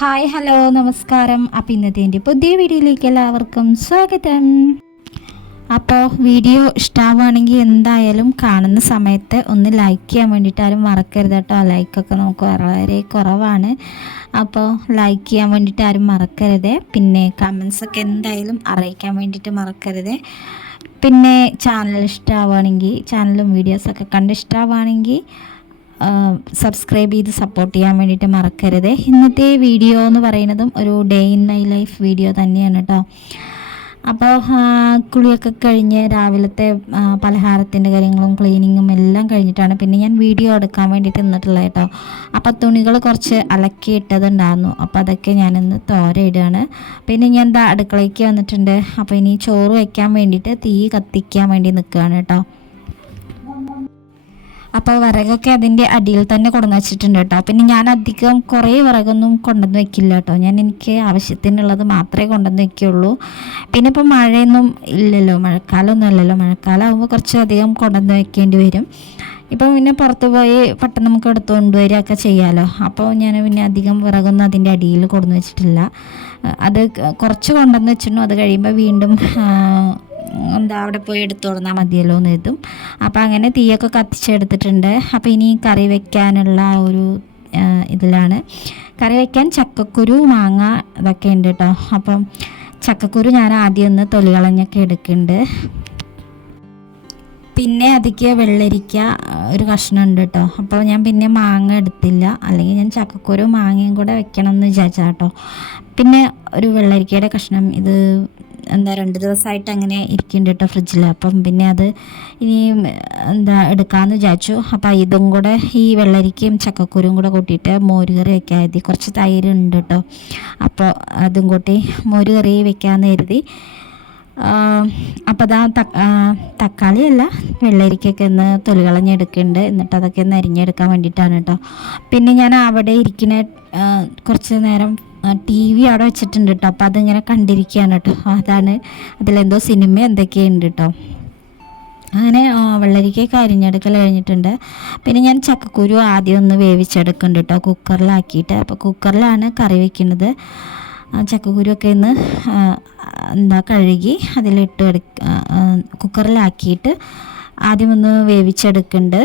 Hi hello നമസ്കാരം. അപ്പം ഇന്നത്തെ എന്റെ പുതിയ വീഡിയോയിലേക്ക് എല്ലാവർക്കും സ്വാഗതം. അപ്പോൾ വീഡിയോ ഇഷ്ടമാവുകയാണെങ്കിൽ എന്തായാലും കാണുന്ന സമയത്ത് ഒന്ന് ലൈക്ക് ചെയ്യാൻ വേണ്ടിയിട്ടാരും മറക്കരുത് കേട്ടോ. ലൈക്കൊക്കെ നമുക്ക് വളരെ കുറവാണ്. അപ്പോൾ ലൈക്ക് ചെയ്യാൻ വേണ്ടിയിട്ട് ആരും മറക്കരുത്. പിന്നെ കമൻസൊക്കെ എന്തായാലും അറിയിക്കാൻ വേണ്ടിയിട്ട് മറക്കരുത്. പിന്നെ ചാനൽ ഇഷ്ടമാവുകയാണെങ്കിൽ ചാനലും വീഡിയോസൊക്കെ കണ്ട് ഇഷ്ടമാവുകയാണെങ്കിൽ സബ്സ്ക്രൈബ് ചെയ്ത് സപ്പോർട്ട് ചെയ്യാൻ വേണ്ടിയിട്ട് മറക്കരുത്. ഇന്നത്തെ വീഡിയോ എന്ന് പറയുന്നതും ഒരു day in my life video തന്നെയാണ് കേട്ടോ അപ്പോൾ കുളിയൊക്കെ കഴിഞ്ഞ് രാവിലത്തെ പലഹാരത്തിന്റെ കാര്യങ്ങളും ക്ലീനിങ്ങും എല്ലാം കഴിഞ്ഞിട്ടാണ് പിന്നെ ഞാൻ വീഡിയോ എടുക്കാൻ വേണ്ടിയിട്ട് നിന്നിട്ടുള്ളത് കേട്ടോ അപ്പോൾ തുണികൾ കുറച്ച് അലക്കി ഇട്ടതുണ്ടായിരുന്നു. അപ്പോൾ അതൊക്കെ ഞാനിന്ന് തോരയിടുകയാണ് പിന്നെ ഞാൻ എന്താ അടുക്കളയ്ക്ക് വന്നിട്ടുണ്ട്. അപ്പോൾ ഇനി ചോറ് വയ്ക്കാൻ വേണ്ടിയിട്ട് തീ കത്തിക്കാൻ വേണ്ടി നിൽക്കുകയാണ് കേട്ടോ അപ്പോൾ വിറകൊക്കെ അതിന്റെ അടിയിൽ തന്നെ കൊണ്ടു വെച്ചിട്ടുണ്ട് കേട്ടോ. പിന്നെ ഞാൻ അധികം കുറേ വിറകൊന്നും കൊണ്ടുവന്ന് വെക്കില്ല കേട്ടോ. ഞാൻ എനിക്ക് ആവശ്യത്തിനുള്ളത് മാത്രമേ കൊണ്ടുവന്ന് വെക്കുള്ളൂ. പിന്നെ ഇപ്പോൾ മഴയൊന്നും ഇല്ലല്ലോ മഴക്കാലമൊന്നും ഇല്ലല്ലോ മഴക്കാലമാകുമ്പോൾ കുറച്ച് അധികം കൊണ്ടുവന്ന് വെക്കേണ്ടി വരും. ഇപ്പം പിന്നെ പുറത്ത് പോയി പെട്ടെന്ന് നമുക്ക് എടുത്തു കൊണ്ടുവരികയൊക്കെ ചെയ്യാമല്ലോ അപ്പോൾ ഞാൻ പിന്നെ അധികം വിറകൊന്നും അതിന്റെ അടിയിൽ കൊണ്ടുവന്ന് വെച്ചിട്ടില്ല. അത് കുറച്ച് കൊണ്ടുവന്ന് വെച്ചിട്ടുണ്ടോ അത് കഴിയുമ്പോൾ വീണ്ടും എന്താ അവിടെ പോയി എടുത്തു കൊടുന്നാൽ മതിയല്ലോ എന്ന് എഴുതും അപ്പോൾ അങ്ങനെ തീയൊക്കെ കത്തിച്ചെടുത്തിട്ടുണ്ട്. അപ്പോൾ ഇനി കറി വെക്കാനുള്ള ഒരു ഇതിലാണ്. കറി വയ്ക്കാൻ ചക്കക്കുരു മാങ്ങ ഇതൊക്കെ ഉണ്ട് കേട്ടോ അപ്പം ചക്കക്കുരു ഞാൻ ആദ്യം ഒന്ന് തൊലി കളഞ്ഞൊക്കെ എടുക്കുന്നുണ്ട്. പിന്നെ അതിക്ക് വെള്ളരിക്ക ഒരു കഷ്ണം ഉണ്ട് കേട്ടോ അപ്പോൾ ഞാൻ പിന്നെ മാങ്ങ എടുത്തില്ല. അല്ലെങ്കിൽ ഞാൻ ചക്കക്കുരു മാങ്ങയും കൂടെ വെക്കണം എന്ന് വിചാരിച്ചാൽ കേട്ടോ പിന്നെ ഒരു വെള്ളരിക്കയുടെ കഷ്ണം ഇത് എന്താ രണ്ട് ദിവസമായിട്ട് അങ്ങനെ ഇരിക്കുന്നുണ്ട് കേട്ടോ ഫ്രിഡ്ജിൽ അപ്പം പിന്നെ അത് ഇനി എന്താ എടുക്കാമെന്ന് വിചാരിച്ചു. അപ്പോൾ ഇതും കൂടെ ഈ വെള്ളരിക്കയും ചക്കക്കുരും കൂടെ കൂട്ടിയിട്ട് മോര് കറി വെക്കാൻ കരുതി. കുറച്ച് തൈര് ഉണ്ട് കേട്ടോ അപ്പോൾ അതും കൂട്ടി മോര് കറി വെക്കാമെന്ന് കരുതി. അപ്പോൾ അതാ തക്കാളി അല്ല വെള്ളരിക്കൊക്കെ ഒന്ന് തൊലി കളഞ്ഞെടുക്കുന്നുണ്ട് എന്നിട്ട് അതൊക്കെ ഒന്ന് അരിഞ്ഞെടുക്കാൻ വേണ്ടിയിട്ടാണ് കേട്ടോ പിന്നെ ഞാൻ അവിടെ ഇരിക്കുന്ന കുറച്ച് നേരം ടി വി അവിടെ വെച്ചിട്ടുണ്ട് കേട്ടോ അപ്പോൾ അതിങ്ങനെ കണ്ടിരിക്കുകയാണ് കേട്ടോ അതാണ് അതിലെന്തോ സിനിമ എന്തൊക്കെയുണ്ട് കേട്ടോ അങ്ങനെ വെള്ളരിക്കയൊക്കെ അരിഞ്ഞെടുക്കൽ കഴിഞ്ഞിട്ടുണ്ട്. പിന്നെ ഞാൻ ചക്കക്കുരു ആദ്യം ഒന്ന് വേവിച്ചെടുക്കുന്നുണ്ട് കേട്ടോ കുക്കറിലാക്കിയിട്ട്. അപ്പോൾ കുക്കറിലാണ് കറി വയ്ക്കുന്നത് ചക്കക്കുരുവൊക്കെ ഒന്ന് എന്താ കഴുകി അതിലിട്ട് എടുക്ക കുക്കറിലാക്കിയിട്ട് ആദ്യം ഒന്ന് വേവിച്ചെടുക്കുന്നുണ്ട്.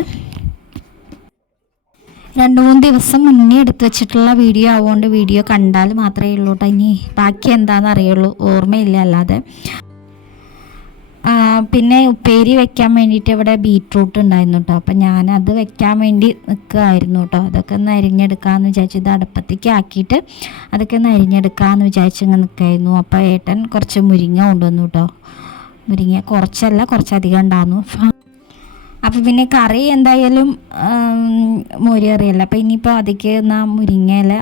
രണ്ട് മൂന്ന് ദിവസം മുന്നേ എടുത്തു വെച്ചിട്ടുള്ള വീഡിയോ ആവുകൊണ്ട് വീഡിയോ കണ്ടാൽ മാത്രമേ ഉള്ളൂ കേട്ടോ ഇനി. ബാക്കി എന്താണെന്ന് അറിയുള്ളൂ. ഓർമ്മയില്ല അല്ലാതെ. പിന്നെ ഉപ്പേരി വെക്കാൻ വേണ്ടിയിട്ട് ഇവിടെ ബീട്രൂട്ട് ഉണ്ടായിരുന്നു കേട്ടോ അപ്പം അത് വെക്കാൻ വേണ്ടി നിൽക്കുകയായിരുന്നു കേട്ടോ അതൊക്കെ ഒന്ന് അരിഞ്ഞെടുക്കാമെന്ന് വിചാരിച്ചു. ഇത് അടുപ്പത്തേക്ക് ആക്കിയിട്ട് അതൊക്കെ ഒന്ന് അരിഞ്ഞെടുക്കാമെന്ന് വിചാരിച്ച് ഇങ്ങനെ നിൽക്കായിരുന്നു. അപ്പോൾ ഏട്ടൻ കുറച്ച് മുരിങ്ങ കൊണ്ടുവന്നു കേട്ടോ മുരിങ്ങ കുറച്ചല്ല കുറച്ചധികം ഉണ്ടായിരുന്നു അപ്പോൾ പിന്നെ കറി എന്തായാലും മോര് കറിയല്ല. അപ്പോൾ ഇനിയിപ്പോൾ അതിക്ക് നാ മുരിങ്ങയില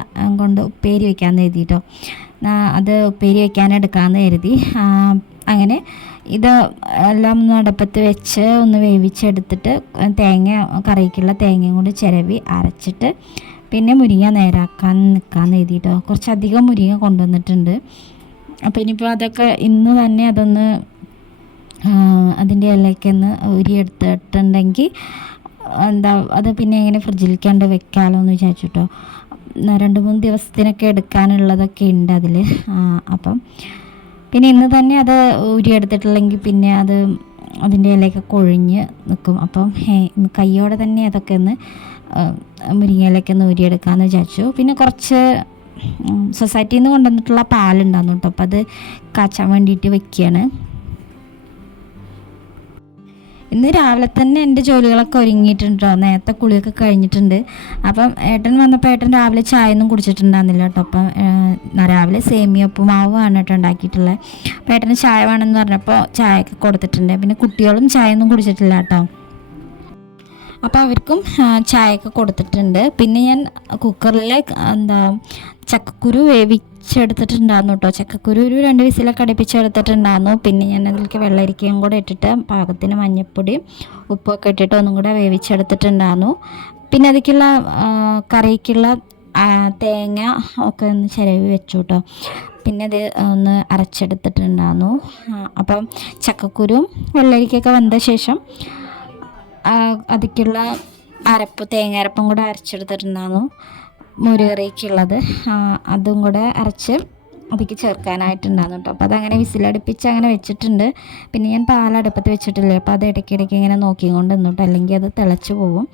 കൊണ്ട് ഉപ്പേരി വെക്കാമെന്ന് കരുതിട്ടോ. അത് ഉപ്പേരി വെക്കാൻ എടുക്കാമെന്ന് കരുതി. അങ്ങനെ ഇത് എല്ലാം ഒന്ന് അടുപ്പത്ത് വെച്ച് ഒന്ന് വേവിച്ചെടുത്തിട്ട് തേങ്ങ കറിക്കുള്ള തേങ്ങയും കൂടി ചിരവി അരച്ചിട്ട് പിന്നെ മുരിങ്ങ നേരാക്കാൻ നിൽക്കാമെന്ന് എഴുതിയിട്ടോ കുറച്ചധികം മുരിങ്ങ കൊണ്ടുവന്നിട്ടുണ്ട്. അപ്പോൾ ഇനിയിപ്പോൾ അതൊക്കെ ഇന്ന് തന്നെ അതൊന്ന് അതിന്റെ ഇലയ്ക്കൊന്ന് ഉരിയെടുത്തിട്ടുണ്ടെങ്കിൽ എന്താ അത് പിന്നെ എങ്ങനെ ഫ്രിഡ്ജിലേക്കാണ്ട് വെക്കാമല്ലോ എന്ന് വിചാരിച്ചിട്ടോ രണ്ട് മൂന്ന് ദിവസത്തിനൊക്കെ എടുക്കാനുള്ളതൊക്കെ ഉണ്ട് അതിൽ. അപ്പം പിന്നെ ഇന്ന് തന്നെ അത് ഉരിയെടുത്തിട്ടില്ലെങ്കിൽ പിന്നെ അത് അതിന്റെ ഇലയൊക്കെ കൊഴിഞ്ഞ് നിൽക്കും അപ്പം കയ്യോടെ തന്നെ അതൊക്കെ ഒന്ന് മുരിങ്ങയിലൊക്കെ ഒന്ന് ഉരിയെടുക്കാമെന്ന് വിചാരിച്ചു. പിന്നെ കുറച്ച് സൊസൈറ്റിയിൽ നിന്ന് കൊണ്ടുവന്നിട്ടുള്ള പാലുണ്ടായിരുന്നു കേട്ടോ. അപ്പോൾ അത് കാച്ചാൻ വേണ്ടിയിട്ട് വെക്കുകയാണ്. ഇന്ന് രാവിലെ തന്നെ എന്റെ ജോലികളൊക്കെ ഒരുങ്ങിയിട്ടുണ്ട്. നേരത്തെ കുളിയൊക്കെ കഴിഞ്ഞിട്ടുണ്ട്. അപ്പം ഏട്ടൻ വന്നപ്പോൾ ഏട്ടൻ രാവിലെ ചായ ഒന്നും കുടിച്ചിട്ടുണ്ടായിരുന്നില്ല കേട്ടോ. അപ്പം രാവിലെ സേമിയ ഉപ്പുമാവാണ് കേട്ടോ ഉണ്ടാക്കിയിട്ടുള്ളത്. അപ്പോൾ ഏട്ടന് ചായ വേണമെന്ന് പറഞ്ഞപ്പോൾ ചായയൊക്കെ കൊടുത്തിട്ടുണ്ട്. പിന്നെ കുട്ടികളും ചായ ഒന്നും കുടിച്ചിട്ടില്ല കേട്ടോ. അപ്പോൾ അവർക്കും ചായയൊക്കെ കൊടുത്തിട്ടുണ്ട്. പിന്നെ ഞാൻ കുക്കറിൽ എന്താ ചക്കക്കുരു വേവിച്ചെടുത്തിട്ടുണ്ടായിരുന്നു കേട്ടോ ചക്കക്കുരു ഒരു രണ്ട് വിസിലൊക്കെ അടുപ്പിച്ചെടുത്തിട്ടുണ്ടായിരുന്നു. പിന്നെ ഞാൻ അതിലേക്ക് വെള്ളരിക്കയും കൂടെ ഇട്ടിട്ട് പാകത്തിന് മഞ്ഞൾപ്പൊടി ഉപ്പൊക്കെ ഇട്ടിട്ട് ഒന്നും കൂടെ വേവിച്ചെടുത്തിട്ടുണ്ടായിരുന്നു. പിന്നെ അതിലേക്കുള്ള കറിക്കുള്ള തേങ്ങ ഒക്കെ ഒന്ന് ചിരവി വെച്ചു കേട്ടോ പിന്നെ അത് ഒന്ന് അരച്ചെടുത്തിട്ടുണ്ടായിരുന്നു. അപ്പം ചക്കക്കുരും വെള്ളരിക്കൊക്കെ വന്ന ശേഷം അതിലേക്കുള്ള അരപ്പ് തേങ്ങ അരപ്പും കൂടെ അരച്ചെടുത്തിട്ടുണ്ടായിരുന്നു. മോരുകറിക്കുള്ളത് അതും കൂടെ അരച്ച് അതിലേക്ക് ചേർക്കാനായിട്ടുണ്ടായിരുന്നു കേട്ടോ. അപ്പോൾ അതങ്ങനെ വിസിലടുപ്പിച്ച് അങ്ങനെ വെച്ചിട്ടുണ്ട്. പിന്നെ ഞാൻ പാലടുപ്പത്ത് വെച്ചിട്ടില്ല? അപ്പോൾ അത് ഇടയ്ക്കിടയ്ക്ക് ഇങ്ങനെ നോക്കിക്കൊണ്ട് നിന്നിട്ട് അല്ലെങ്കിൽ അത് തിളച്ച് പോവും.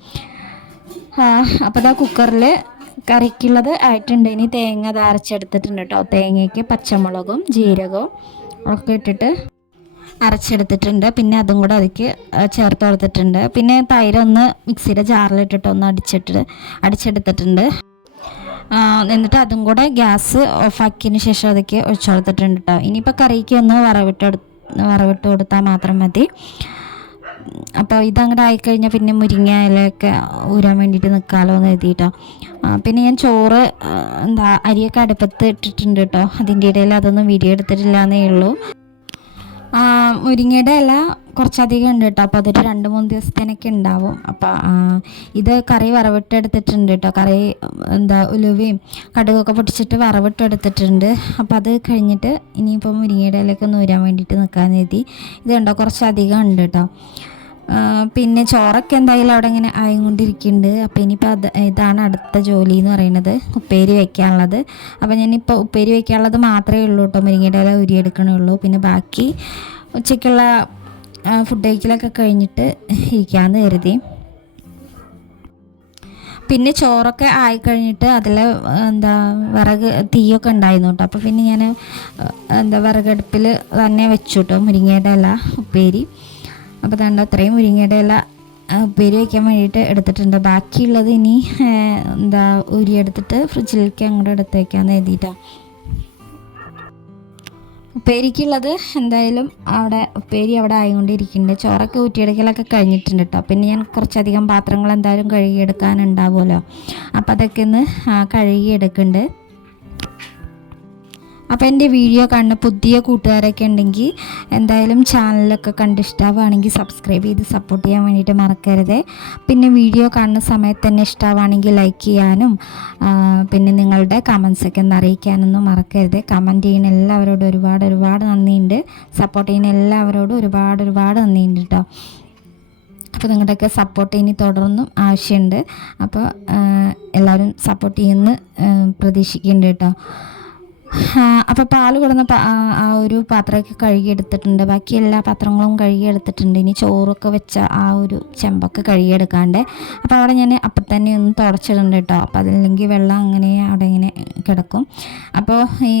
അപ്പോൾ അതാ കുക്കറിൽ കറിക്കുള്ളത് ആയിട്ടുണ്ട്. ഇനി തേങ്ങ അത് അരച്ചെടുത്തിട്ടുണ്ട് കേട്ടോ. തേങ്ങയ്ക്ക് പച്ചമുളകും ജീരകവും ഒക്കെ ഇട്ടിട്ട് അരച്ചെടുത്തിട്ടുണ്ട്. പിന്നെ അതും കൂടെ അതിക്ക് ചേർത്ത് കൊടുത്തിട്ടുണ്ട്. പിന്നെ തൈര് ഒന്ന് മിക്സിയുടെ ജാറിലിട്ടിട്ട് ഒന്ന് അടിച്ചിട്ട് അടിച്ചെടുത്തിട്ടുണ്ട്. എന്നിട്ട് അതും കൂടെ ഗ്യാസ് ഓഫാക്കിയതിന് ശേഷം അതൊക്കെ ഒഴിച്ചു കൊടുത്തിട്ടുണ്ട് കേട്ടോ ഇനിയിപ്പോൾ കറിക്ക് ഒന്ന് വറവിട്ടെടു വറവിട്ട് കൊടുത്താൽ മാത്രം മതി. അപ്പോൾ ഇതങ്ങോട്ട് ആയിക്കഴിഞ്ഞാൽ പിന്നെ മുരിങ്ങ ഇലയൊക്കെ ഊരാൻ വേണ്ടിയിട്ട് നിൽക്കാമല്ലോ എന്ന് എഴുതിയിട്ടോ പിന്നെ ഞാൻ ചോറ് എന്താ അരിയൊക്കെ അടുപ്പത്ത് ഇട്ടിട്ടുണ്ട് കേട്ടോ. അതിന്റെ ഇടയിൽ അതൊന്നും വീഡിയോ എടുത്തിട്ടില്ല എന്നേ ഉള്ളൂ. മുരിങ്ങയുടെ ഇല കുറച്ചധികം ഉണ്ട് കേട്ടോ. അപ്പോൾ അതൊരു രണ്ട് മൂന്ന് ദിവസത്തേനൊക്കെ ഉണ്ടാവും. അപ്പോൾ ഇത് കറി വറവിട്ടെടുത്തിട്ടുണ്ട് കേട്ടോ. കറി എന്താ ഉലുവയും കടുകൊക്കെ പൊട്ടിച്ചിട്ട് വറവിട്ടെടുത്തിട്ടുണ്ട്. അപ്പോൾ അത് കഴിഞ്ഞിട്ട് ഇനിയിപ്പോൾ മുരിങ്ങയുടെ ഇലയൊക്കെ നൂരാൻ വേണ്ടിയിട്ട് നിൽക്കാൻ എഴുതി ഇത് കണ്ടോ കുറച്ചധികം ഉണ്ട് കേട്ടോ. പിന്നെ ചോറൊക്കെ എന്തായാലും അവിടെ ഇങ്ങനെ ആയിക്കൊണ്ടിരിക്കുന്നുണ്ട്. അപ്പോൾ ഇനിയിപ്പോൾ അത് ഇതാണ് അടുത്ത ജോലി എന്ന് പറയുന്നത് ഉപ്പേരി വയ്ക്കാനുള്ളത് അപ്പോൾ ഞാനിപ്പോൾ ഉപ്പേരി വയ്ക്കാനുള്ളത് മാത്രമേ ഉള്ളൂ കേട്ടോ. മുരിങ്ങയുടെ ഇല ഉരിയെടുക്കണുള്ളൂ പിന്നെ ബാക്കി ഉച്ചയ്ക്കുള്ള ഫുഡ് കഴിക്കലൊക്കെ കഴിഞ്ഞിട്ട് ഇരിക്കാമെന്ന് കരുതി. പിന്നെ ചോറൊക്കെ ആയിക്കഴിഞ്ഞിട്ട് അതിൽ എന്താ വിറക് തീയൊക്കെ ഉണ്ടായിരുന്നു കേട്ടോ. അപ്പോൾ പിന്നെ ഞാൻ എന്താ വിറകടുപ്പിൽ തന്നെ വെച്ചു കേട്ടോ. മുരിങ്ങയുടെ ഇല ഉപ്പേരി. അപ്പോൾ തണ്ട അത്രയും മുരിങ്ങയുടെ ഇല ഉപ്പേരി വയ്ക്കാൻ വേണ്ടിയിട്ട് എടുത്തിട്ടുണ്ട്. ബാക്കിയുള്ളത് ഇനി എന്താ ഉരി എടുത്തിട്ട് ഫ്രിഡ്ജിലേക്ക് അങ്ങോട്ട് എടുത്ത് വയ്ക്കാമെന്ന് എഴുതിയിട്ടാണ് ഉപ്പേരിക്കുള്ളത് എന്തായാലും അവിടെ ഉപ്പേരി അവിടെ ആയിക്കൊണ്ടിരിക്കുന്നുണ്ട്. ചോറൊക്കെ ഊറ്റിയെടുക്കലൊക്കെ കഴിഞ്ഞിട്ടുണ്ട് കേട്ടോ പിന്നെ ഞാൻ കുറച്ചധികം പാത്രങ്ങൾ എന്തായാലും കഴുകിയെടുക്കാനുണ്ടാവുമല്ലോ. അപ്പോൾ അതൊക്കെ ഒന്ന് കഴുകിയെടുക്കുന്നുണ്ട്. അപ്പോൾ എന്റെ വീഡിയോ കാണുന്ന പുതിയ കൂട്ടുകാരൊക്കെ ഉണ്ടെങ്കിൽ എന്തായാലും ചാനലൊക്കെ കണ്ട് ഇഷ്ടമാവുകയാണെങ്കിൽ സബ്സ്ക്രൈബ് ചെയ്ത് സപ്പോർട്ട് ചെയ്യാൻ വേണ്ടിയിട്ട് മറക്കരുത്. പിന്നെ വീഡിയോ കാണുന്ന സമയത്ത് തന്നെ ഇഷ്ടമാവുകയാണെങ്കിൽ ലൈക്ക് ചെയ്യാനും പിന്നെ നിങ്ങളുടെ കമൻസൊക്കെ ഒന്ന് അറിയിക്കാനൊന്നും മറക്കരുത്. കമന്റ് ചെയ്യുന്ന എല്ലാവരോടും ഒരുപാട് ഒരുപാട് നന്ദിയുണ്ട്. സപ്പോർട്ട് ചെയ്യുന്ന എല്ലാവരോടും ഒരുപാട് ഒരുപാട് നന്ദിയുണ്ട് കേട്ടോ അപ്പോൾ നിങ്ങളുടെയൊക്കെ സപ്പോർട്ട് ഇനി തുടർന്നും ആവശ്യമുണ്ട്. അപ്പോൾ എല്ലാവരും സപ്പോർട്ട് ചെയ്യുമെന്ന് പ്രതീക്ഷിക്കുന്നുണ്ട് കേട്ടോ അപ്പോൾ പാൽ കൊടുന്ന ആ ഒരു പാത്രമൊക്കെ കഴുകിയെടുത്തിട്ടുണ്ട്. ബാക്കി എല്ലാ പാത്രങ്ങളും കഴുകിയെടുത്തിട്ടുണ്ട്. ഇനി ചോറൊക്കെ വെച്ച ആ ഒരു ചെമ്പൊക്കെ കഴുകിയെടുക്കാണ്ട്. അപ്പോൾ അവിടെ ഞാൻ അപ്പം തന്നെ ഒന്ന് തുടച്ചിടുന്നുണ്ട് കേട്ടോ. അപ്പോൾ അതില്ലെങ്കിൽ വെള്ളം അങ്ങനെ അവിടെ ഇങ്ങനെ കിടക്കും. അപ്പോൾ ഈ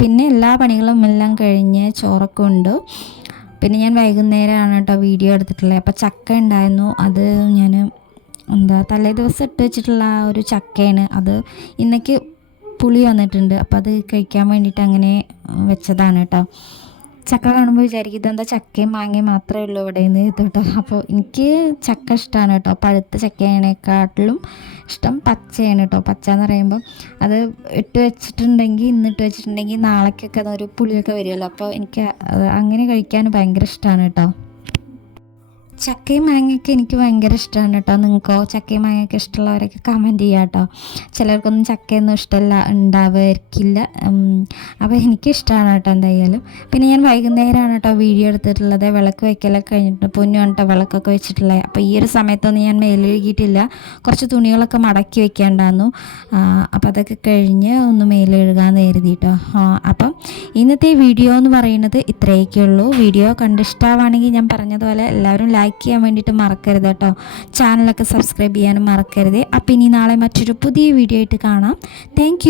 പിന്നെ എല്ലാ പണികളും എല്ലാം കഴിഞ്ഞ് ചോറൊക്കെ ഉണ്ട്. പിന്നെ ഞാൻ വൈകുന്നേരമാണ് കേട്ടോ വീഡിയോ എടുത്തിട്ടുള്ളത്. അപ്പോൾ ചക്ക ഉണ്ടായിരുന്നു. അത് ഞാൻ എന്താ തലേ ദിവസം ഇട്ട് വെച്ചിട്ടുള്ള ആ ഒരു ചക്കയാണ്. അത് ഇന്നേക്ക് പുളി വന്നിട്ടുണ്ട്. അപ്പോൾ അത് കഴിക്കാൻ വേണ്ടിയിട്ട് അങ്ങനെ വെച്ചതാണ് കേട്ടോ ചക്ക കാണുമ്പോൾ വിചാരിക്കും ഇതെന്താ ചക്കയും മാങ്ങയും മാത്രമേ ഉള്ളൂ ഇവിടെ നിന്ന് കേട്ടോ. അപ്പോൾ എനിക്ക് ചക്ക ഇഷ്ടമാണ് കേട്ടോ പഴുത്ത ചക്കയാണേക്കാട്ടിലും ഇഷ്ടം പച്ചയാണ് കേട്ടോ പച്ച എന്ന് പറയുമ്പോൾ അത് ഇട്ട് വെച്ചിട്ടുണ്ടെങ്കിൽ ഇന്നിട്ട് വെച്ചിട്ടുണ്ടെങ്കിൽ നാളേക്കൊക്കെ അതൊരു പുളിയൊക്കെ വരുമല്ലോ അപ്പോൾ എനിക്ക് അങ്ങനെ കഴിക്കാൻ ഭയങ്കര ഇഷ്ടമാണ് കേട്ടോ ചക്കയും മാങ്ങയൊക്കെ എനിക്ക് ഭയങ്കര ഇഷ്ടമാണ് കേട്ടോ. നിങ്ങൾക്കോ? ചക്കയും മാങ്ങയൊക്കെ ഇഷ്ടമുള്ളവരൊക്കെ കമന്റ് ചെയ്യാം കേട്ടോ. ചിലർക്കൊന്നും ചക്കയൊന്നും ഇഷ്ടമല്ല ഉണ്ടാവുമായിരിക്കില്ല അപ്പോൾ എനിക്കിഷ്ടമാണ് കേട്ടോ എന്തായാലും. പിന്നെ ഞാൻ വൈകുന്നേരമാണ് കേട്ടോ വീഡിയോ എടുത്തിട്ടുള്ളത്. വിളക്ക് വയ്ക്കലൊക്കെ കഴിഞ്ഞിട്ട് പൊന്നു കേട്ടോ വിളക്കൊക്കെ വെച്ചിട്ടുള്ളത്. അപ്പോൾ ഈ ഒരു സമയത്തൊന്നും ഞാൻ മേലെഴുകിയിട്ടില്ല. കുറച്ച് തുണികളൊക്കെ മടക്കി വെക്കേണ്ടായിരുന്നു. അപ്പോൾ അതൊക്കെ കഴിഞ്ഞ് ഒന്ന് മേലെഴുകാമെന്ന് കരുതി കേട്ടോ ഇന്നത്തെ വീഡിയോ എന്ന് പറയുന്നത് ഇത്രയൊക്കെ ഉള്ളൂ. വീഡിയോ കണ്ടിഷ്ടാവാണെങ്കിൽ ഞാൻ പറഞ്ഞതുപോലെ എല്ലാവരും ലൈക്ക് ചെയ്യാൻ വേണ്ടിയിട്ട് മറക്കരുത് കേട്ടോ. ചാനലൊക്കെ സബ്സ്ക്രൈബ് ചെയ്യാനും മറക്കരുത്. അപ്പോൾ ഇനി നാളെ മറ്റൊരു പുതിയ വീഡിയോ ആയിട്ട് കാണാം. താങ്ക്